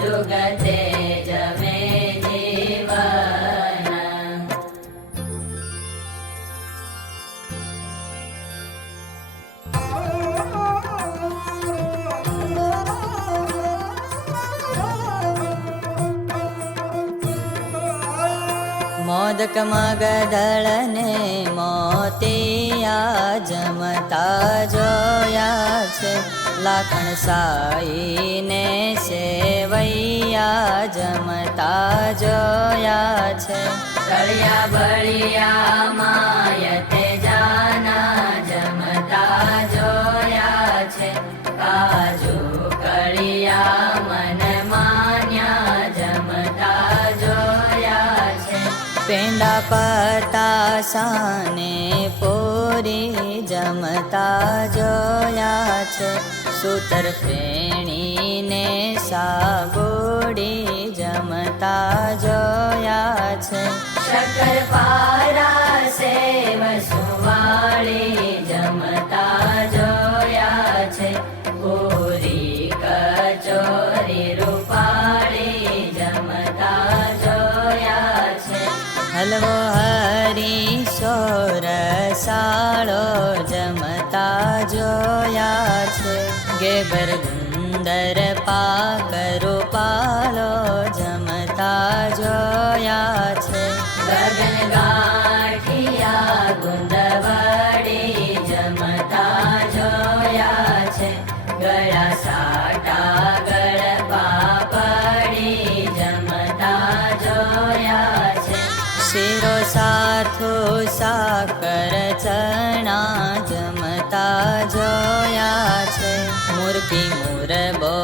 જુગતે જમે જીવન મોદક મગદળને મોતિયા જમતા જોયા છે લાખણ સાઈને સેવૈયા જમતા જોયા છે તળિયા બળિયા માયતે જાના જમતા જોયા છે કાજુ કળિયા મન માન્યા જમતા જોયા છે પેંડા પતાસાને પૂરી જમતા જોયા છે સૂતર ફેણીને સાગોડી જમતા જોયા છે શક્કરપારા સેવ સુવાળી જમતા જોયા છે પૂરી કચોરી રૂપાળી જમતા જોયા છે હલવો હરીશો રસાળો જમતા જોયા છે ગેબર ગુંદર પાક રૂપાળો જમતા જોયા છે ગગન ગાંઠિયા ગુંદવડી જમતા જોયા છે ગળા સાટા ગળ પાપડી જમતા જોયા છે શીરો સાથું સાકર ચણા જમતા જોયા છે મુરકી મુરબો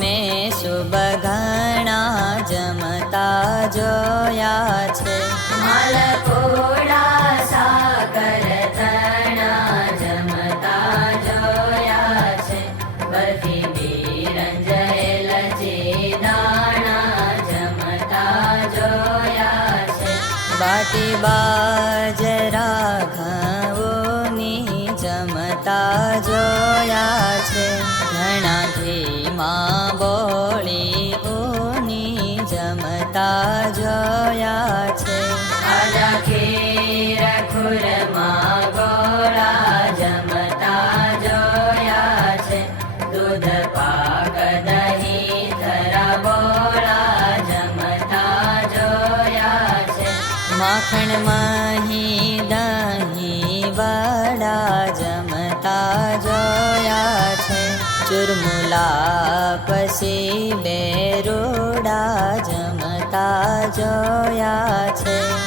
મેં સુબઘણા જમતા જોયા છે માલપુડા સાકર ચણા જમતા જોયા છે બરફી બિરંજેલ દાણા જમતા જોયા છે બાટી બાજરા ઘઉંની જમતા જોયા છે ઘણા ઘીમાં બોળી ઊની જમતા જોયા છે આજા ખીર ખુરમાં ગોળા જમતા જોયા છે દૂધ પાક દહીં થરા બોળા જમતા જોયા છે માખણ મહી દહીં વડા જમતા જોયા છે ચુરમુલા પછી બેરોડા જમતા જોયા છે